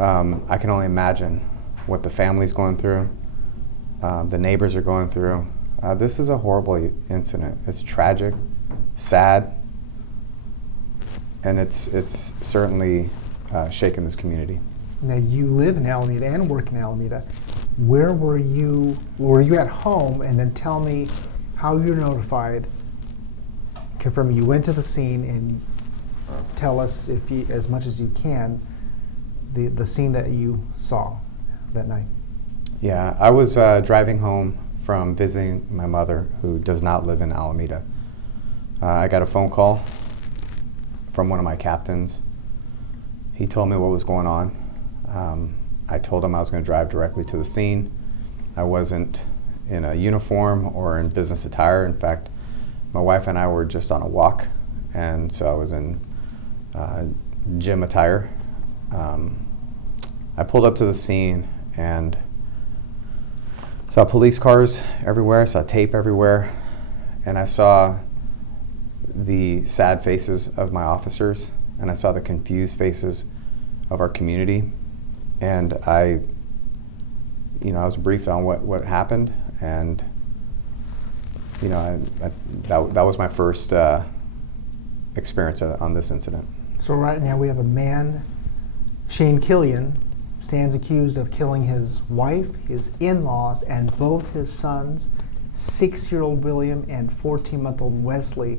I can only imagine what the family's going through, the neighbors are going through. This is a horrible incident. It's tragic, sad, and it's certainly shaken this community. Now, you live in Alameda and work in Alameda. Where were you? Were you at home? And then tell me how you were notified. Confirm you went to the scene, and tell us, if you, as much as you can, the scene that you saw that night. Yeah, I was driving home from visiting my mother, who does not live in Alameda. I got a phone call from one of my captains. He told me what was going on. I told him I was going to drive directly to the scene. I wasn't in a uniform or in business attire. In fact, my wife and I were just on a walk, and so I was in gym attire. I pulled up to the scene and saw police cars everywhere, saw tape everywhere, and I saw the sad faces of my officers, and I saw the confused faces of our community. And I was briefed on what happened, and that was my first experience on this incident. So right now we have a man, Shane Killian, stands accused of killing his wife, his in-laws, and both his sons, 6-year-old William and 14-month-old Wesley.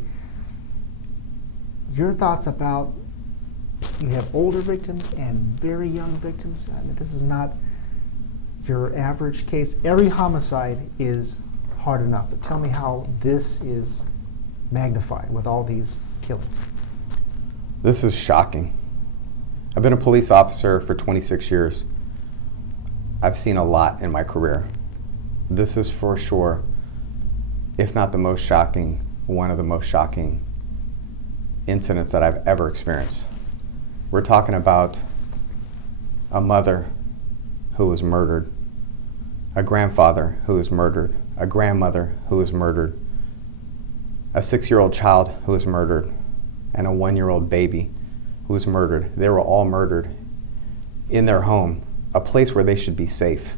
Your thoughts about, you have older victims and very young victims. I mean, this is not your average case. Every homicide is hard enough, but tell me how this is magnified with all these killings. This is shocking. I've been a police officer for 26 years. I've seen a lot in my career. This is for sure, if not the most shocking, one of the most shocking incidents that I've ever experienced. We're talking about a mother who was murdered, a grandfather who was murdered, a grandmother who was murdered, a 6-year-old child who was murdered, and a 1-year-old baby who was murdered. They were all murdered in their home, a place where they should be safe.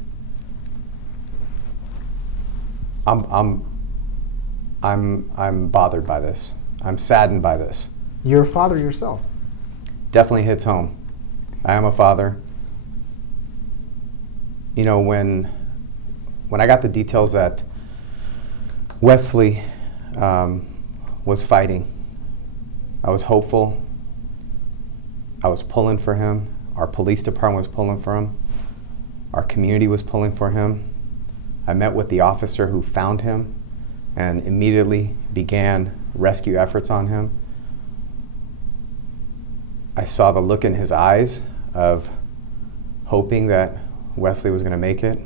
I'm bothered by this. I'm saddened by this. You're a father yourself. Definitely hits home. I am a father. You know, when I got the details that Wesley was fighting, I was hopeful. I was pulling for him. Our police department was pulling for him. Our community was pulling for him. I met with the officer who found him and immediately began rescue efforts on him. I saw the look in his eyes of hoping that Wesley was going to make it.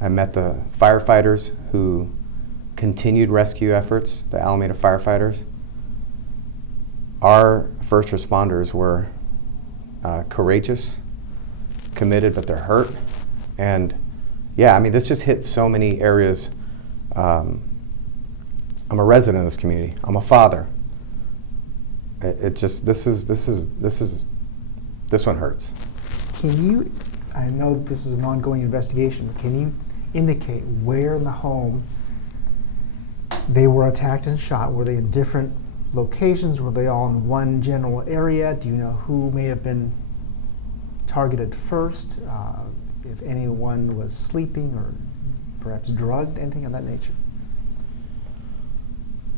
I met the firefighters who continued rescue efforts, the Alameda firefighters. Our first responders were courageous, committed, but they're hurt. And yeah, I mean, this just hits so many areas. I'm a resident of this community. I'm a father. This one hurts. Can you, I know this is an ongoing investigation, but can you indicate where in the home they were attacked and shot? Were they in different locations? Were they all in one general area? Do you know who may have been targeted first? If anyone was sleeping or perhaps drugged, anything of that nature?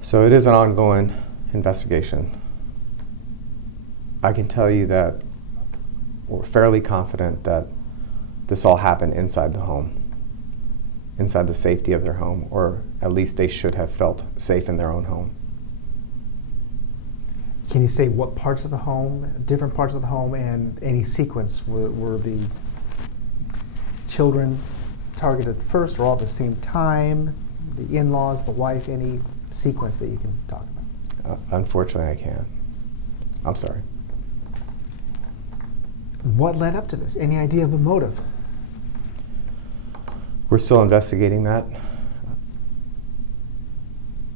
So it is an ongoing investigation. I can tell you that we're fairly confident that this all happened inside the home, inside the safety of their home, or at least they should have felt safe in their own home. Can you say what parts of the home, different parts of the home, and any sequence? Were the children targeted first or all at the same time? The in-laws, the wife, any sequence that you can talk about? Unfortunately, I can't. I'm sorry. What led up to this? Any idea of a motive? We're still investigating that.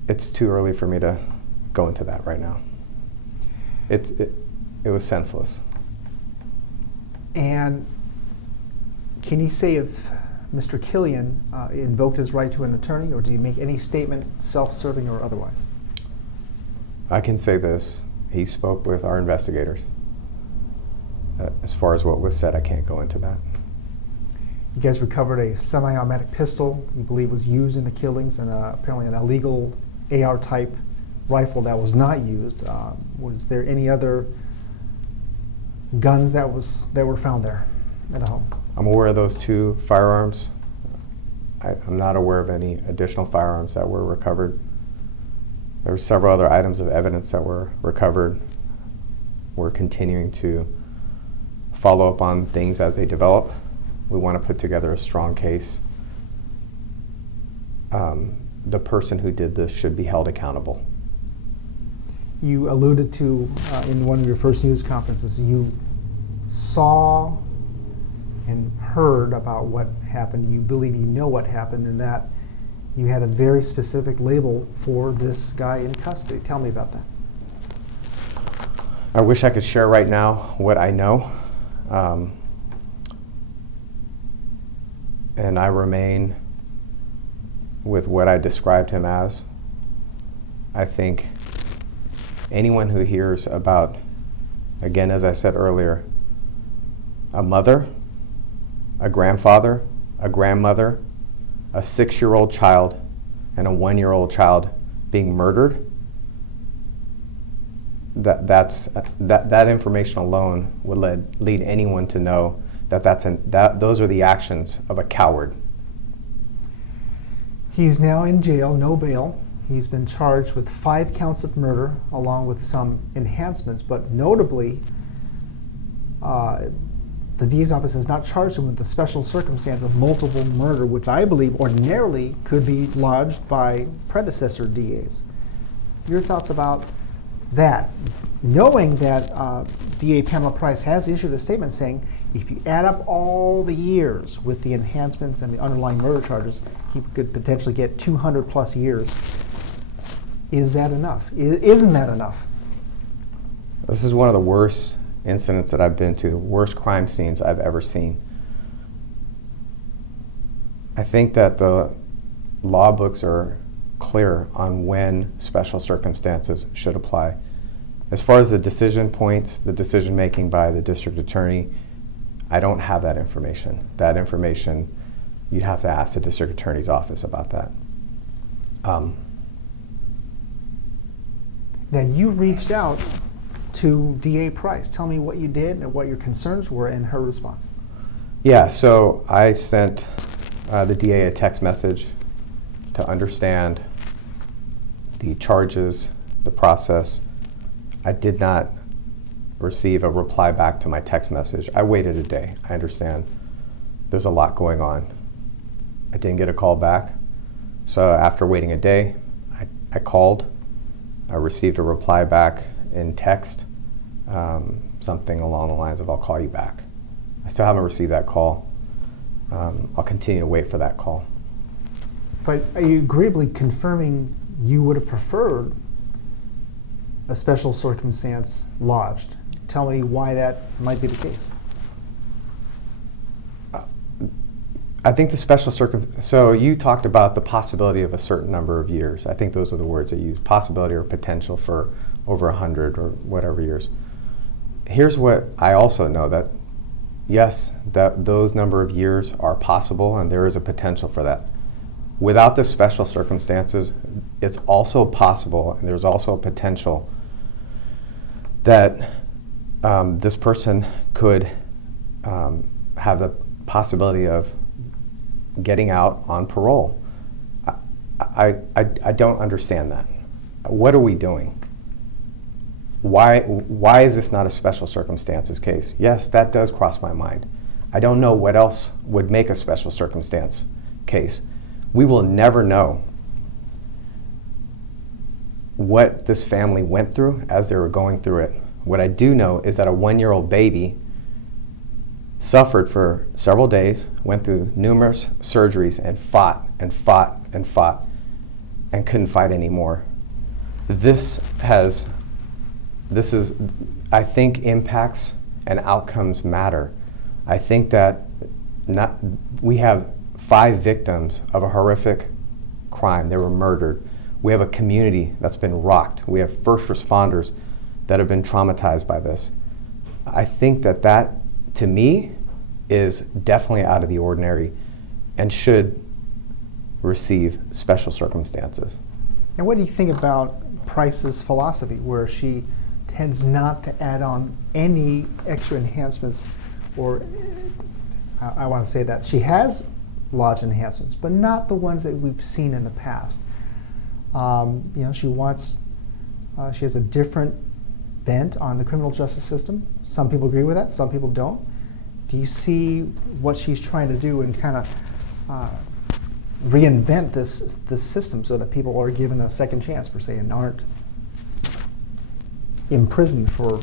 It's too early for me to go into that right now. It was senseless. And can you say if Mr. Killian invoked his right to an attorney, or did he make any statement, self-serving or otherwise? I can say this. He spoke with our investigators. As far as what was said, I can't go into that. You guys recovered a semi-automatic pistol you believe was used in the killings, and apparently an illegal AR-type rifle that was not used. Was there any other guns that were found there at the home? I'm aware of those 2 firearms. I'm not aware of any additional firearms that were recovered. There were several other items of evidence that were recovered. We're continuing to follow up on things as they develop. We want to put together a strong case. The person who did this should be held accountable. You alluded to, in one of your first news conferences, you saw and heard about what happened. You believe you know what happened, and that you had a very specific label for this guy in custody. Tell me about that. I wish I could share right now what I know. And I remain with what I described him as. I think anyone who hears about, again, as I said earlier, a mother, a grandfather, a grandmother, a 6-year-old child, and a 1-year-old child being murdered, that information alone would lead anyone to know that those are the actions of a coward. He's now in jail, no bail. He's been charged with 5 counts of murder, along with some enhancements, but notably, the DA's office has not charged him with the special circumstance of multiple murder, which I believe ordinarily could be lodged by predecessor DAs. Your thoughts about that? Knowing that DA Pamela Price has issued a statement saying if you add up all the years with the enhancements and the underlying murder charges, he could potentially get 200 plus years. Is that enough? Isn't that enough? This is one of the worst incidents that I've been to, the worst crime scenes I've ever seen. I think that the law books are clear on when special circumstances should apply. As far as the decision points, the decision making by the district attorney, I don't have that information. That information, you'd have to ask the district attorney's office about that. Now, you reached out to DA Price. Tell me what you did and what your concerns were and her response. Yeah, so I sent the DA a text message to understand the charges, the process. I did not receive a reply back to my text message. I waited a day. I understand there's a lot going on. I didn't get a call back. So after waiting a day, I called. I received a reply back in text, something along the lines of, I'll call you back. I still haven't received that call. I'll continue to wait for that call. But are you agreeably confirming you would have preferred a special circumstance lodged? Tell me why that might be the case. I think the special so you talked about the possibility of a certain number of years. I think those are the words that you use, possibility or potential for over 100 or whatever years. Here's what I also know, that yes, that those number of years are possible and there is a potential for that. Without the special circumstances, it's also possible, and there's also a potential that this person could have the possibility of getting out on parole. I don't understand that. What are we doing? Why is this not a special circumstances case? Yes, that does cross my mind. I don't know what else would make a special circumstance case. We will never know what this family went through as they were going through it. What I do know is that a 1-year-old baby suffered for several days, went through numerous surgeries, and fought and fought and fought and couldn't fight anymore. This is, I think, impacts and outcomes matter. I think that we have 5 victims of a horrific crime. They were murdered. We have a community that's been rocked. We have first responders that have been traumatized by this. I think that, to me, is definitely out of the ordinary and should receive special circumstances. And what do you think about Price's philosophy, where she tends not to add on any extra enhancements, or I want to say that she has lodged enhancements, but not the ones that we've seen in the past. She has a different bent on the criminal justice system. Some people agree with that, some people don't. Do you see what she's trying to do and kind of reinvent this system so that people are given a second chance, per se, and aren't imprisoned for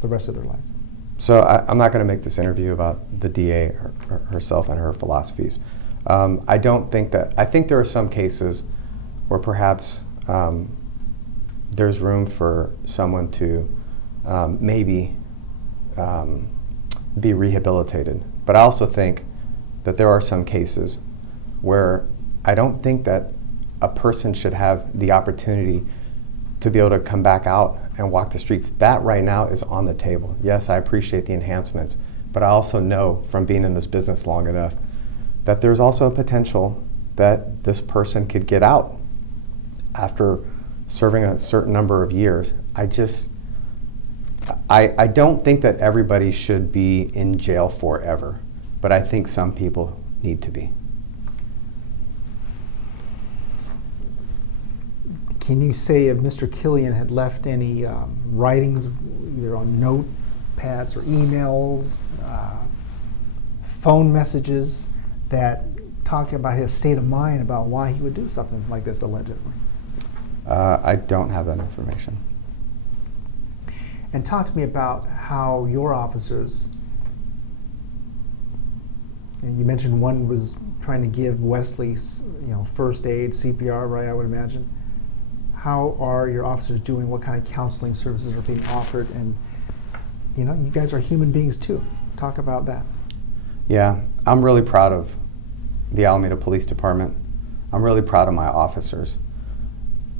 the rest of their lives? So I'm not going to make this interview about the DA herself and her philosophies. I think there are some cases where perhaps there's room for someone to maybe be rehabilitated. But I also think that there are some cases where I don't think that a person should have the opportunity to be able to come back out and walk the streets. That right now is on the table. Yes, I appreciate the enhancements, but I also know from being in this business long enough that there's also a potential that this person could get out after serving a certain number of years. I don't think that everybody should be in jail forever, but I think some people need to be. Can you say if Mr. Killian had left any writings, either on notepads or emails, phone messages, that talk about his state of mind about why he would do something like this, allegedly? I don't have that information. And talk to me about how your officers, and you mentioned one was trying to give Wesley, first aid, CPR, right, I would imagine. How are your officers doing? What kind of counseling services are being offered? And you guys are human beings too. Talk about that. Yeah, I'm really proud of the Alameda Police Department. I'm really proud of my officers.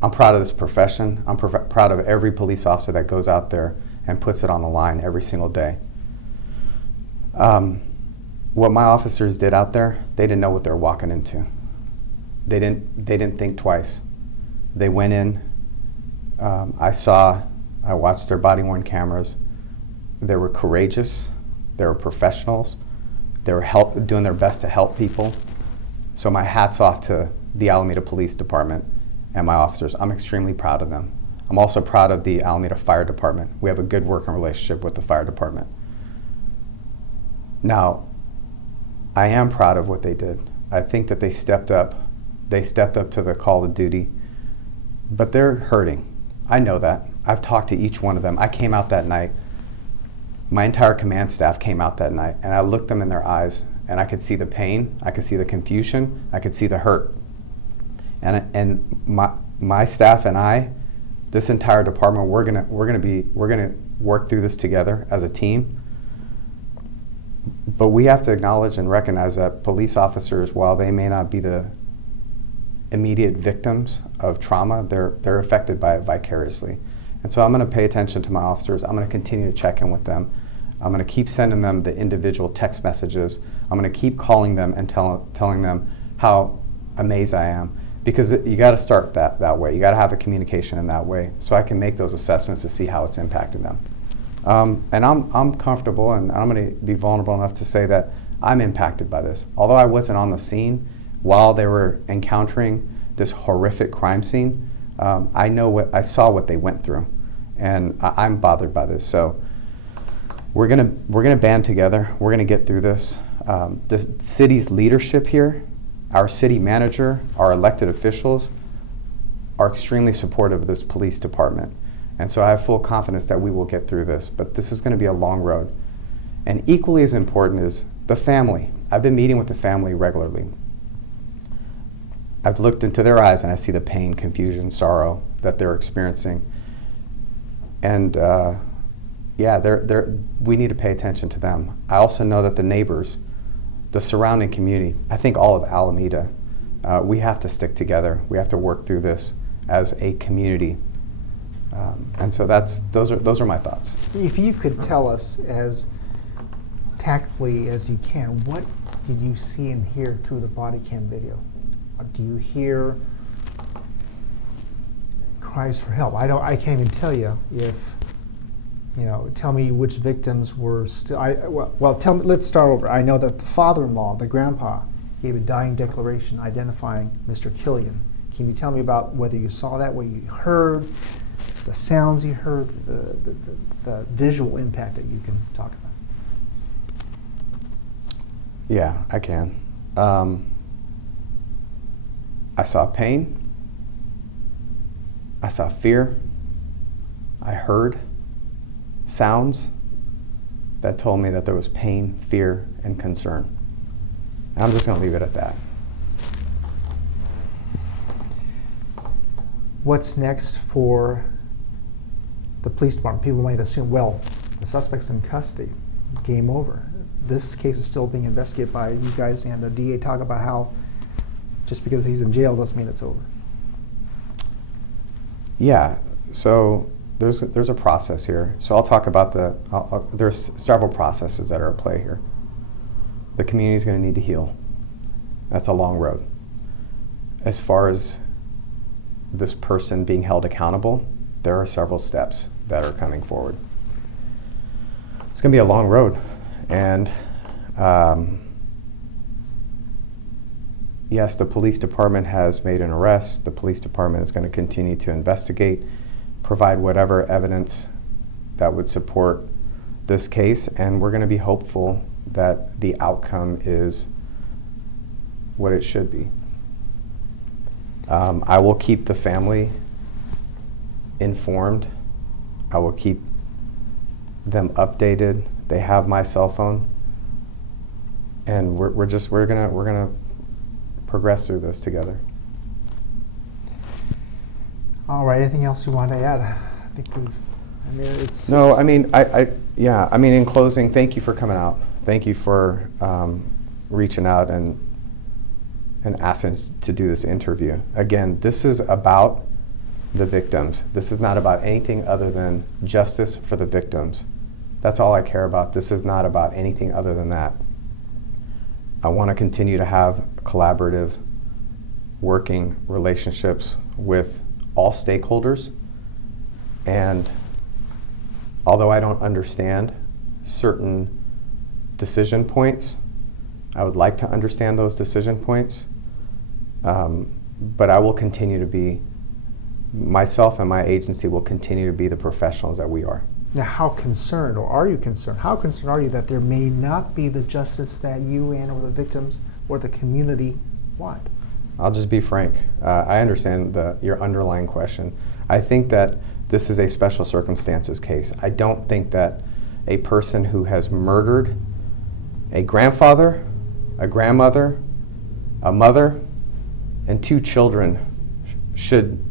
I'm proud of this profession. I'm proud of every police officer that goes out there and puts it on the line every single day. What my officers did out there, they didn't know what they were walking into. They didn't think twice. They went in. I watched their body-worn cameras. They were courageous. They were professionals. They were doing their best to help people. So my hat's off to the Alameda Police Department and my officers. I'm extremely proud of them. I'm also proud of the Alameda Fire Department. We have a good working relationship with the fire department. Now, I am proud of what they did. I think that they stepped up. They stepped up to the call of duty, but they're hurting. I know that. I've talked to each one of them. I came out that night. My entire command staff came out that night, and I looked them in their eyes, and I could see the pain, I could see the confusion, I could see the hurt. And my staff and I, this entire department, we're gonna work through this together as a team. But we have to acknowledge and recognize that police officers, while they may not be the immediate victims of trauma, they're affected by it vicariously. And so I'm going to pay attention to my officers. I'm going to continue to check in with them. I'm going to keep sending them the individual text messages. I'm going to keep calling them and telling them how amazed I am. Because you got to start that way. You got to have the communication in that way, so I can make those assessments to see how it's impacted them. And I'm comfortable, and I'm going to be vulnerable enough to say that I'm impacted by this. Although I wasn't on the scene while they were encountering this horrific crime scene, I saw what they went through, and I'm bothered by this. So we're gonna band together. We're gonna get through this. The city's leadership here, our city manager, our elected officials, are extremely supportive of this police department. And so I have full confidence that we will get through this, but this is going to be a long road. And equally as important is the family. I've been meeting with the family regularly. I've looked into their eyes and I see the pain, confusion, sorrow that they're experiencing. And yeah, we need to pay attention to them. I also know that the neighbors, the surrounding community, I think all of Alameda, we have to stick together. We have to work through this as a community. And so those are my thoughts. If you could tell us as tactfully as you can, what did you see and hear through the body cam video? Do you hear cries for help? I can't even tell you if, tell me which victims were still, tell me, let's start over. I know that the father-in-law, the grandpa, gave a dying declaration identifying Mr. Killian. Can you tell me about whether you saw that, what you heard, the sounds you heard, the visual impact that you can talk about? Yeah, I can. I saw pain. I saw fear. I heard sounds that told me that there was pain, fear, and concern. And I'm just going to leave it at that. What's next for the police department? People might assume, well, the suspect's in custody, game over. This case is still being investigated by you guys, and the DA talk about how just because he's in jail doesn't mean it's over. Yeah, so there's a process here. So I'll talk about there's several processes that are at play here. The community's going to need to heal. That's a long road. As far as this person being held accountable, there are several steps that are coming forward. It's going to be a long road, and yes, the police department has made an arrest. The police department is going to continue to investigate, provide whatever evidence that would support this case, and we're going to be hopeful that the outcome is what it should be. I will keep the family informed. I will keep them updated. They have my cell phone, and we're gonna progress through this together. All right. Anything else you want to add? I think in closing, thank you for coming out. Thank you for reaching out and asking to do this interview. Again, this is about the victims. This is not about anything other than justice for the victims. That's all I care about. This is not about anything other than that. I want to continue to have collaborative working relationships with all stakeholders. And although I don't understand certain decision points, I would like to understand those decision points. But I will continue to be, myself and my agency will continue to be the professionals that we are. Now, how concerned, or are you concerned? How concerned are you that there may not be the justice that you and or the victims or the community want? I'll just be frank. I understand your underlying question. I think that this is a special circumstances case. I don't think that a person who has murdered a grandfather, a grandmother, a mother, and 2 children should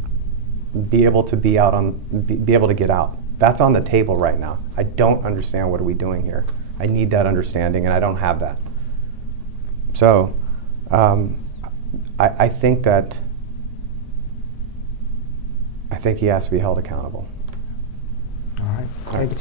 be able to be able to get out. That's on the table right now. I don't understand what are we doing here. I need that understanding, and I don't have that. So I think he has to be held accountable. All right. Thank you,